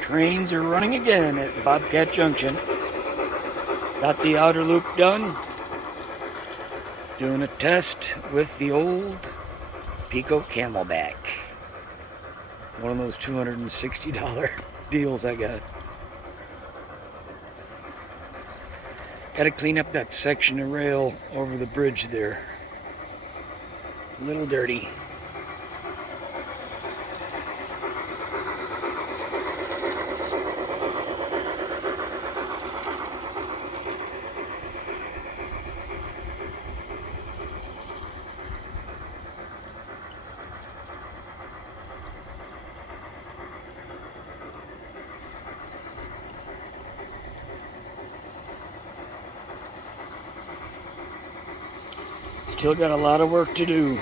Trains are running again at Bobcat Junction. Got the outer loop done. Doing a test with the old Pico Camelback. One of those $260 deals I got. Got to clean up that section of rail over the bridge there. A little dirty. Still got a lot of work to do.